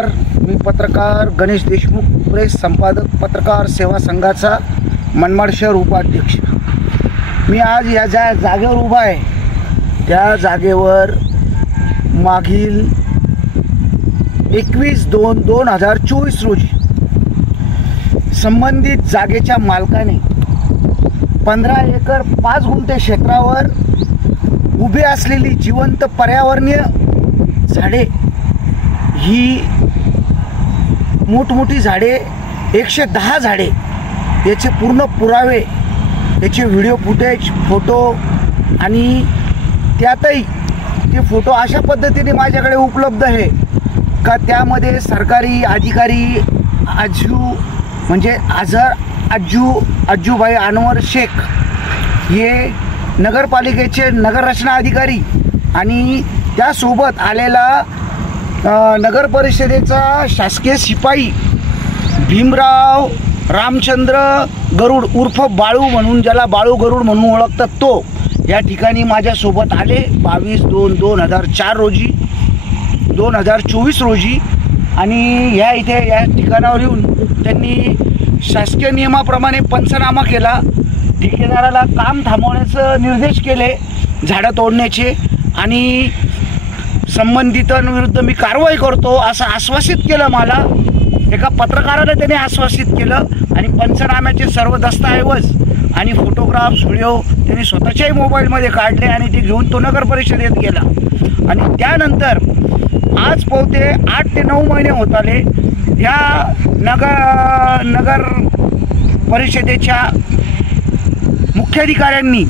नमस्कार, मी पत्रकार गणेश देशमुख, प्रेस संपादक, पत्रकार सेवा संघाचा मनमाड शहर उपाध्यक्ष। मी आज या जागेवर उभा आहे। त्या जागेवर मागील 21/2/2024 रोजी संबंधित जागेच्या मालकाने 15 एकर 5 गुंठे क्षेत्रावर उभी असलेली जिवंत पर्यावरणीय झाडे, ही मोठमोठी झाडे, 110 झाडे, याचे पूर्ण पुरावे, याचे व्हिडिओ फुटेज, फोटो, आणि त्यातही ते फोटो अशा पद्धतीने माझ्याकडे उपलब्ध आहे का त्यामध्ये सरकारी अधिकारी म्हणजे अज्जूभाई अनवर शेख हे नगरपालिकेचे नगररचना अधिकारी आणि त्यासोबत आलेला नगर परिषदेचा शासकीय शिपाई भीमराव रामचंद्र गरुड उर्फ बाळू म्हणून, ज्याला बाळू गरुड म्हणून ओळखतात, तो या ठिकाणी माझ्यासोबत आले 22/2/2024 रोजी। आणि या ठिकाणावर येऊन त्यांनी शासकीय नियमाप्रमाणे पंचनामा केला, ठेकेदाराला काम थांबवण्याचे निर्देश केले, झाडं तोडण्याचे, आणि संबंधितांविरुद्ध मी कारवाई करतो असं आश्वासित केलं। मला एका पत्रकाराला त्याने आश्वासित केलं आणि पंचनाम्याचे सर्व दस्तऐवज आणि फोटोग्राफ्स, व्हिडिओ त्यांनी स्वतःच्याही मोबाईलमध्ये काढले आणि ते घेऊन तो नगर परिषदेत गेला। आणि त्यानंतर आज पोहते 8 ते 9 महिने होत आले या नगर परिषदेच्या मुख्याधिकाऱ्यांनी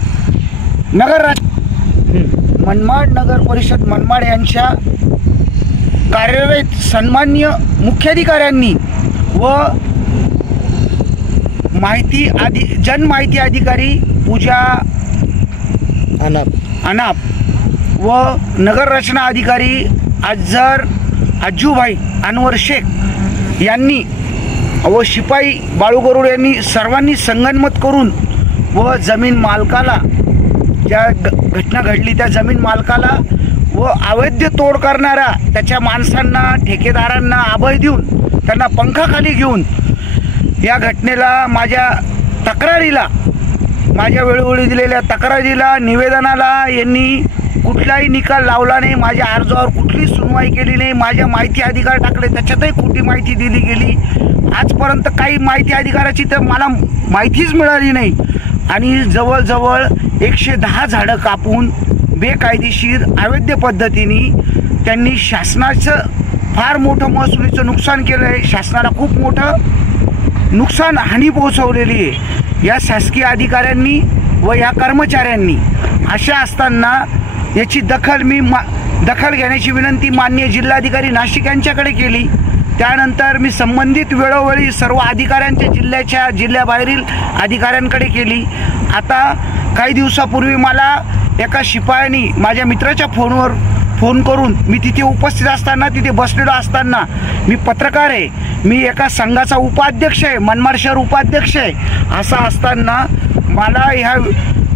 मनमाड नगर परिषद मनमाड यांच्या कार्यरत सन्माननीय मुख्याधिकाऱ्यांनी व जनमाहिती अधिकारी पूजा अनाप व नगररचना अधिकारी अज्जूभाई अनवर शेख यांनी व शिपाई बाळू गरुड यांनी सर्वांनी संगनमत करून व जमीन मालकाला, ज्या घटना घडली त्या जमीन मालकाला व अवैध तोड करणाऱ्या त्याच्या माणसांना, ठेकेदारांना अभय देऊन त्यांना पंखाखाली घेऊन या घटनेला, माझ्या वेळोवेळी दिलेल्या तक्रारीला, निवेदनाला यांनी कुठलाही निकाल लावला नाही, माझ्या अर्जावर कुठली सुनवाई केली नाही, माझ्या माहिती अधिकार टाकले त्याच्यातही खोटी माहिती दिली गेली। आजपर्यंत काही माहिती अधिकाराची तर मला माहितीच मिळाली नाही। आणि जवळजवळ 110 झाडं कापून बेकायदेशीर अवैध पद्धतीने त्यांनी शासनाचं फार मोठं महसुलीचं नुकसान केलं आहे। शासनाला खूप मोठं नुकसान, हानी पोहोचवलेली आहे या शासकीय अधिकाऱ्यांनी व या कर्मचाऱ्यांनी। अशा असताना याची दखल घेण्याची विनंती माननीय जिल्हाधिकारी नाशिक यांच्याकडे केली। त्यानंतर मी संबंधित वेळोवेळी सर्व अधिकाऱ्यांच्या जिल्ह्याबाहेरील अधिकाऱ्यांकडे केली। आता काही दिवसापूर्वी मला एका शिपायाने माझ्या मित्राच्या फोन करून, मी तिथे उपस्थित असताना, तिथे बसलेलो असताना, मी पत्रकार आहे, मी एका संघाचा उपाध्यक्ष आहे, मनमाड शहर उपाध्यक्ष आहे, असं असताना मला ह्या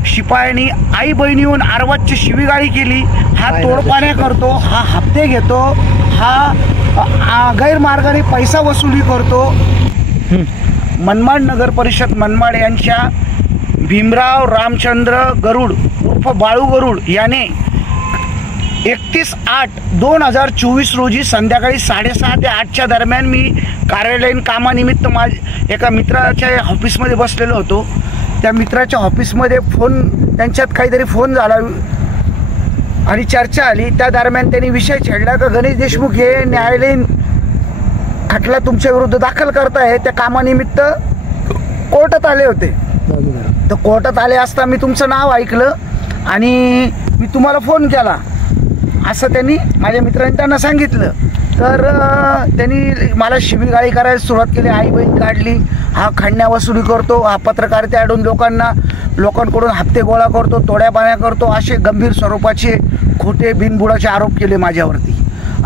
शिपायाने आई बहिणीहून अर्वाच्य शिवीगाळी केली। हा तोडपाण्या करतो, हा हप्ते घेतो, हा गैरमार्गाने पैसा वसुली करतो। मनमाड नगर परिषद मनमाड यांच्या भीमराव रामचंद्र गरुड उर्फ बाळू गरुड याने 31/8/2024 रोजी संध्याकाळी 6:30 ते 8च्या दरम्यान मी कार्यालयीन कामानिमित्त एका मित्राच्या ऑफिसमध्ये बसलेलो होतो। त्या मित्राच्या ऑफिसमध्ये त्यांच्यात काहीतरी फोन झाला आणि चर्चा आली। त्या दरम्यान त्यांनी विषय छेडला का गणेश देशमुख हे न्यायालयीन खटला तुमच्या विरुद्ध दाखल करताय। त्या कामानिमित्त कोर्टात आले होते। तर कोर्टात आले असता मी तुमचं नाव ऐकलं आणि मी तुम्हाला फोन केला असं त्यांनी, माझ्या मित्रांनी त्यांना सांगितलं। तर त्यांनी मला शिवीगाळी करायला सुरुवात केली, आई बहीण काढली, हा खंडण्या वसुली करतो, हा पत्रकारिता अडून लोकांकडून हप्ते गोळा करतो, तोड्या पाण्या करतो, असे गंभीर स्वरूपाचे खोटे बिनबुडाचे आरोप केले माझ्यावरती।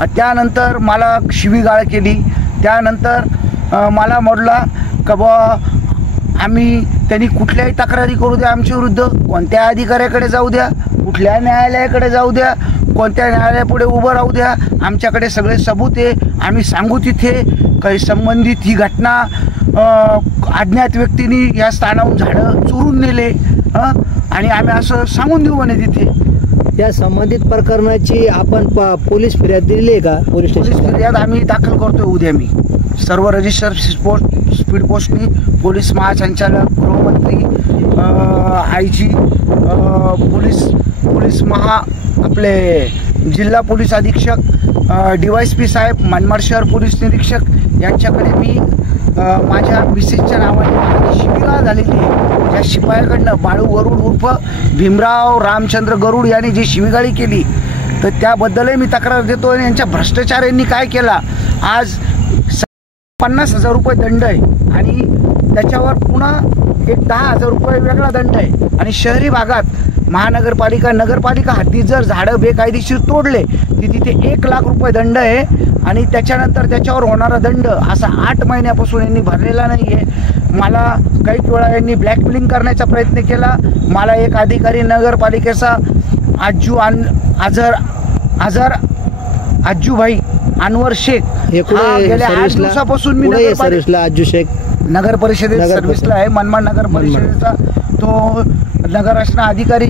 त्यानंतर मला शिवीगाळ केली। त्यानंतर मला म्हटलं का त्यांनी कुठल्याही तक्रारी करू द्या आमच्या विरुद्ध, कोणत्या अधिकाऱ्याकडे जाऊ द्या, कुठल्या न्यायालयाकडे जाऊ द्या, कोणत्या न्यायालयापुढे उभं राहू द्या, आमच्याकडे सगळे सबूत आहे, आम्ही सांगू तिथे काही संबंधित ही घटना अज्ञात व्यक्तींनी या स्थानाहून झाडं चोरून नेले आणि आम्ही असं सांगून देऊ म्हणे तिथे. या संबंधित प्रकरणाची आपण पोलीस फिर्याद दिली आहे का? पोलीस फिर्याद आम्ही दाखल करतोय उद्या. मी सर्व रजिस्टर स्पीड पोस्टनी पोलीस महासंचालक, गृहमंत्री, IG, पोलीस आपले जिल्हा पोलीस अधीक्षक, DYSP साहेब, मनमाड शहर पोलीस निरीक्षक यांच्याकडे मी माझ्या मिसेसच्या नावाने शिबिरा झालेली आहे. त्या शिपायाकडनं बाळू गरुड उर्फ भीमराव रामचंद्र गरुड यांनी जी शिवीगाळी केली तर त्याबद्दलही मी तक्रार देतो. आणि यांच्या भ्रष्टाचार यांनी काय केला, आज 50,000 रुपये दंड आहे आणि त्याच्यावर पुन्हा एक 10,000 रुपये वेगळा दंड आहे. आणि शहरी भागात महानगरपालिका नगरपालिका हद्दीत जर झाडं बेकायदेशीर तोडले की तिथे 1 लाख रुपये दंड आहे. आणि त्याच्यानंतर त्याच्यावर होणारा दंड असा 8 महिन्यापासून यांनी भरलेला नाही आहे. मला काही वेळा यांनी ब्लॅकमेलिंग करण्याचा प्रयत्न केला. मला एक अधिकारी नगरपालिकेचा आजूभाई अनवर शेख गेल्या 8 दिवसापासून मी नगर परिषदेत सर्व्हिसला आहे, मनमाड नगर परिषदेचा तो नगररचना अधिकारी.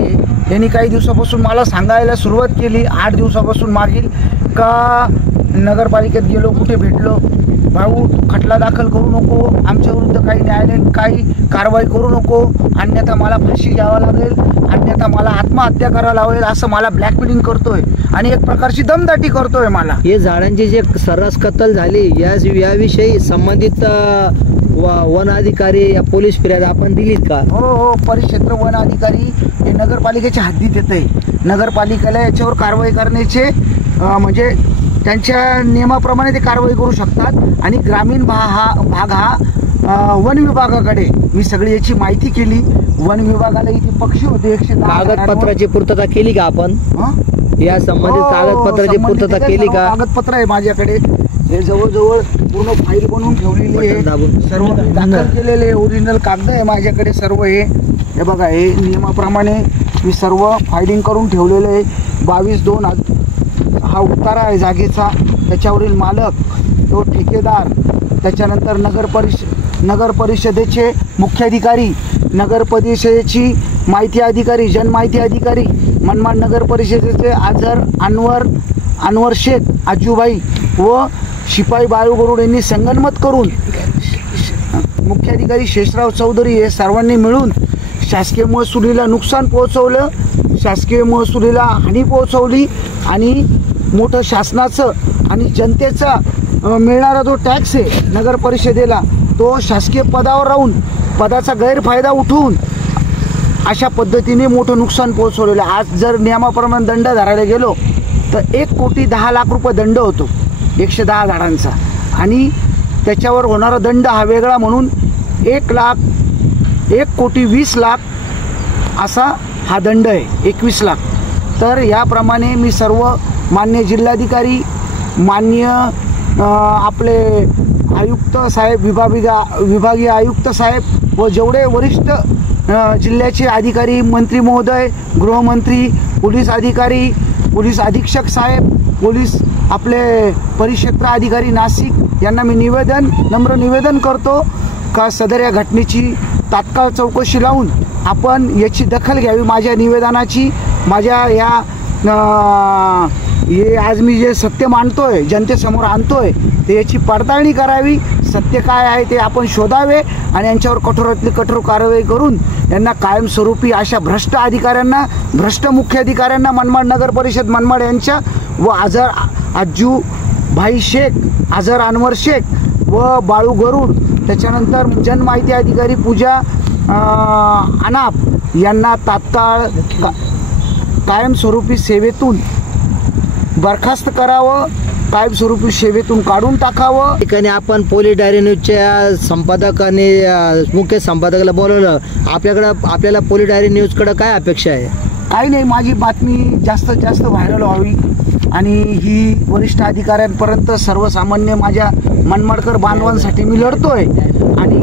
यांनी काही दिवसापासून मला सांगायला सुरुवात केली 8 दिवसापासून मागील का नगरपालिकेत गेलो, कुठे भेटलो, भाऊ तू खटला दाखल करू नको, आमच्या विरुद्ध काही न्यायालयीन काही कारवाई करू नको, अन्यथा मला फाशी घ्यावं लागेल, अन्यथा मला आत्महत्या करावं लागेल, असं मला ब्लॅकमेलिंग करतोय आणि एक प्रकारची दमदाटी करतोय मला. हे झाडांची जे सर्रास कत्तल झाली याविषयी संबंधित वन अधिकारी या पोलीस फिर्याद आपण दिलीत का? हो, परिक्षेत्र वन अधिकारी हे नगरपालिकेच्या हद्दीत येत आहे. नगरपालिकेला याच्यावर कारवाई करण्याचे म्हणजे त्यांच्या नियमाप्रमाणे ते कारवाई करू शकतात. आणि ग्रामीण भाग हा वन विभागाकडे मी सगळी याची माहिती केली. वन विभागाला इथे पक्षी होते 110. कागदपत्राची पूर्तता केली का आपण? या संबंधित कागदपत्राची पूर्तता केली का? कागदपत्र आहे माझ्याकडे, हे जवळजवळ पूर्ण फाईल बनवून ठेवलेली आहे, सर्व दाखल केलेले ओरिजिनल कागद आहे माझ्याकडे सर्व. हे बघा, हे नियमाप्रमाणे मी सर्व फायलिंग करून ठेवलेलं आहे. 22/2 हा उतारा आहे जागेचा, त्याच्यावरील मालक, तो ठेकेदार, त्याच्यानंतर नगर परिषदेचे मुख्याधिकारी, नगर परिषदेची माहिती अधिकारी, जनमाहिती अधिकारी, मनमाड नगर परिषदेचे अनवर शेख आजूभाई व शिपाई बाळू गरुड यांनी संगनमत करून मुख्याधिकारी शेषराव चौधरी हे सर्वांनी मिळून शासकीय महसुलीला नुकसान पोहोचवलं, शासकीय महसुलीला हानी पोहोचवली आणि मोठं शासनाचं आणि जनतेचा मिळणारा जो टॅक्स आहे नगर परिषदेला तो शासकीय पदावर राहून पदाचा गैरफायदा उठवून अशा पद्धतीने मोठं नुकसान पोहोचवलेलं. आज जर नियमाप्रमाणे दंड धरायला गेलो तर 1,10,00,000 रुपये दंड होतो 110 झाडांचा आणि त्याच्यावर होणारा दंड हा वेगळा म्हणून 1,20,00,000 असा हा दंड आहे 21,00,000. तर याप्रमाणे मी सर्व मान्य जिल्हाधिकारी, मान्य आपले आयुक्त साहेब, विभागीय आयुक्त साहेब व जेवढे वरिष्ठ जिल्ह्याचे अधिकारी, मंत्री महोदय, गृहमंत्री, पोलीस अधिकारी, पोलीस अधीक्षक साहेब, पोलीस आपले परिक्षेत्र अधिकारी नाशिक यांना मी नम्र निवेदन करतो का सदर या घटनेची तात्काळ चौकशी लावून आपण याची दखल घ्यावी. माझ्या निवेदनाची, माझ्या हे आज मी जे सत्य मांडतोय, जनतेसमोर आणतोय, ते याची पडताळणी करावी. सत्य काय आहे ते आपण शोधावे आणि यांच्यावर कठोरातली कठोर कारवाई करून यांना कायमस्वरूपी अशा भ्रष्ट अधिकाऱ्यांना, भ्रष्ट मुख्याधिकाऱ्यांना मनमाड नगर परिषद मनमाड यांच्या व आजूभाई शेख, अनवर शेख व बाळू गरुड, त्याच्यानंतर जनमाहिती अधिकारी पूजा अनाप यांना तात्काळ कायमस्वरूपी सेवेतून बरखास्त करावं, कायमस्वरूपी सेवेतून काढून टाकावं. ठिकाणी आपण पोलीस डायरी न्यूजच्या संपादकाने मुख्य संपादकाला बोलवलं. आपल्याला पोलीस डायरी न्यूजकडे काय अपेक्षा आहे? काही नाही, माझी बातमी जास्तीत जास्त व्हायरल व्हावी आणि ही वरिष्ठ अधिकाऱ्यांपर्यंत सर्वसामान्य माझ्या मनमाडकर बांधवांसाठी मी लढतोय आणि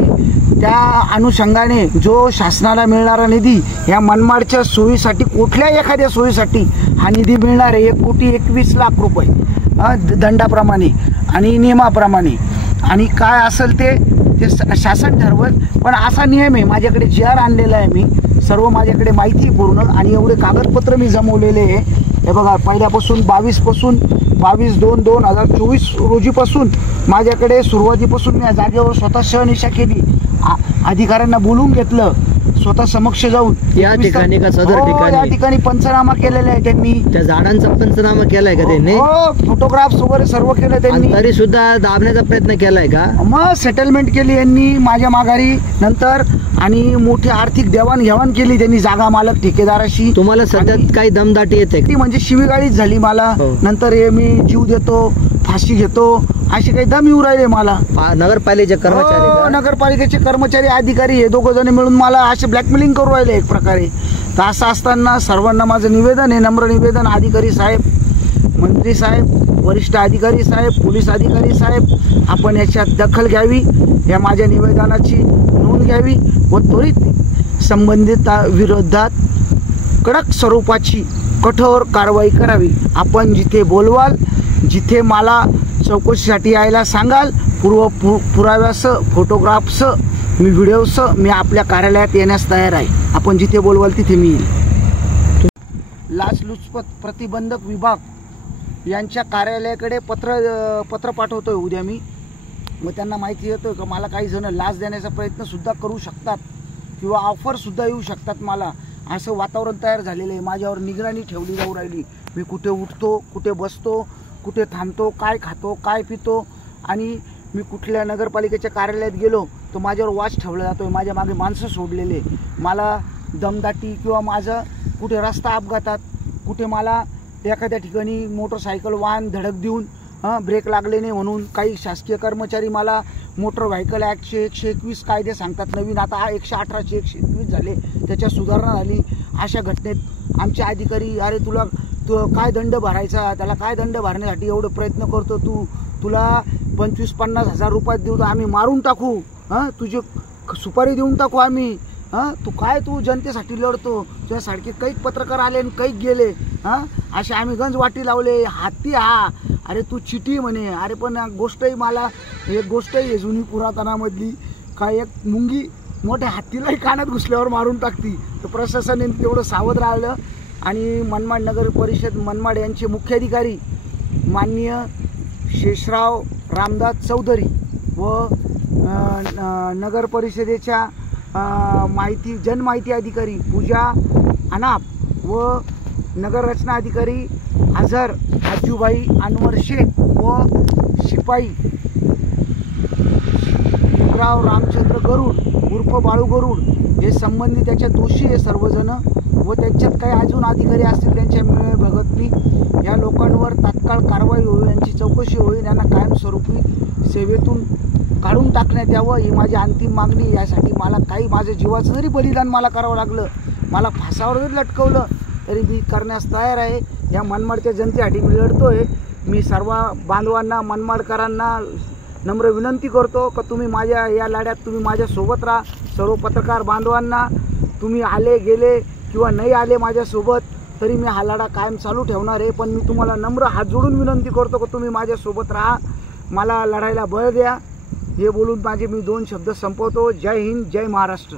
त्या अनुषंगाने जो शासनाला मिळणारा निधी या मनमाडच्या सोयीसाठी कुठल्याही एखाद्या सोयीसाठी हा निधी मिळणार आहे 1,21,00,000 रुपये दंडाप्रमाणे आणि नियमाप्रमाणे. आणि काय असेल ते शासन ठरवत. पण असा नियम आहे, माझ्याकडे GR आणलेला आहे, मी सर्व माझ्याकडे माहिती पूर्ण आणि एवढे कागदपत्र मी जमवलेले आहे. हे बघा, पहिल्यापासून 22/2/2024 रोजीपासून माझ्याकडे सुरुवातीपासून मी जागेवर स्वतः शहनिशा केली, अधिकाऱ्यांना बोलून घेतलं स्वतः समक्ष जाऊन. या ठिकाणी का सदर ठिकाणी या ठिकाणी पंचनामा केलेला आहे त्यांनी. त्या झाडांचा पंचनामा केलाय का त्यांनी? फोटोग्राफ्स वगैरे सर्व केलं त्यांनी. तरी सुद्धा दाबण्याचा प्रयत्न केलाय का? मग सेटलमेंट केली यांनी माझ्या माघारी नंतर आणि मोठी आर्थिक देवाणघेवाण केली त्यांनी जागा मालक ठेकेदाराशी. तुम्हाला सध्या काही दमदाटी येते? ती म्हणजे शिवीगाळीच झाली मला. नंतर हे मी जीव देतो, फाशी घेतो अशी काही दम येऊ राहिले मला. नगरपालिकेचे कर्मचारी, नगरपालिकेचे कर्मचारी अधिकारी हे दोघं जण मिळून मला असे ब्लॅकमेलिंग करू राहिले एक प्रकारे. तर असं असताना सर्वांना माझं निवेदन आहे, नम्र निवेदन, अधिकारी साहेब, मंत्री साहेब, वरिष्ठ अधिकारी साहेब, पोलीस अधिकारी साहेब, आपण याच्यात दखल घ्यावी, या माझ्या निवेदनाची नोंद घ्यावी व त्वरित संबंधित विरोधात कडक स्वरूपाची कठोर कारवाई करावी. आपण जिथे बोलवाल, जिथे मला चौकशीसाठी यायला सांगाल, पुराव्यासह, फोटोग्राफसह, मी व्हिडिओसह मी आपल्या कार्यालयात येण्यास तयार आहे. आपण जिथे बोलवाल तिथे मी येईल. लाचलुचपत प्रतिबंधक विभाग यांच्या कार्यालयाकडे पत्र पाठवतोय उद्या मी. मग त्यांना माहिती येतोय का मला काही जण लाच देण्याचा प्रयत्न सुद्धा करू शकतात किंवा ऑफर सुद्धा येऊ शकतात मला. असं वातावरण तयार झालेलं आहे. माझ्यावर निगराणी ठेवली जाऊ राहिली. मी कुठे उठतो, कुठे बसतो, कुठे थांबतो, काय खातो, काय पितो, आणि मी कुठल्या नगरपालिकेच्या कार्यालयात गेलो तर माझ्यावर वॉच ठेवला जातोय. माझ्या मागे माणसं सोडलेले. मला दमदाटी किंवा माझं कुठे रस्ता अपघातात, कुठे मला एखाद्या ठिकाणी मोटरसायकल वाहन धडक देऊन ब्रेक लागले नाही म्हणून काही शासकीय कर्मचारी मला मोटर व्हेकल ॲक्ट 121 कायदे सांगतात नवीन. आता 118 121 झाले, त्याच्यात सुधारणा झाली. अशा घटनेत आमचे अधिकारी, अरे तुला काय दंड भरायचा, त्याला काय दंड भरण्यासाठी एवढे प्रयत्न करतो तू, तुला 25-50 हजार रुपयात देऊ तर आम्ही मारून टाकू, तुझे सुपारी देऊन टाकू आम्ही, तू जनतेसाठी लढतो, तुझ्यासारखे कैक पत्रकार आले आणि कैक गेले, असे आम्ही गंज वाटी लावले, हाती हा, अरे तू चिटी म्हणे. अरे पण गोष्टही मला एक गोष्टही आहे जुनी पुरातनामधली, काय एक मुंगी मोठ्या हत्तीलाही कानात घुसल्यावर मारून टाकती. तर प्रशासनाने तेवढं सावध राहिलं आणि मनमाड नगर परिषद मनमाड यांचे मुख्याधिकारी माननीय शेषराव रामदास चौधरी व नगर परिषदेच्या जनमाहिती अधिकारी पूजा अनाप व नगररचना अधिकारी अझर आजूबाई अनवर शेख व शिपाई शिवराव रामचंद्र गरुड उर्फ बाळू गरुड हे संबंधित त्याच्या दोषी आहे सर्वजण. व त्यांच्यात काही अजून अधिकारी असतील त्यांच्या मिळे बघत मी या लोकांवर तात्काळ कारवाई होईल, यांची चौकशी होईल, यांना कायमस्वरूपी सेवेतून काढून टाकण्यात यावं ही माझी अंतिम मागणी. यासाठी मला काही माझं जीवाचं जरी बलिदान मला करावं लागलं, मला फासावर जरी लटकवलं तरी मी करण्यास तयार आहे. या मनमाडच्या जनतेसाठी मी लढतोय. मी सर्व बांधवांना, मनमाडकरांना नम्र विनंती करतो की तुम्ही माझ्या या लढ्यात तुम्ही माझ्यासोबत राहा. सर्व पत्रकार बांधवांना, तुम्ही आले गेले किंवा नाही आले माझ्यासोबत तरी मी हा लढा कायम चालू ठेवणार आहे. पण मी तुम्हाला नम्र हात जोडून विनंती करतो की तुम्ही माझ्यासोबत राहा, मला लढायला बळ द्या. हे बोलून माझे मी 2 शब्द संपवतो. जय हिंद, जय महाराष्ट्र.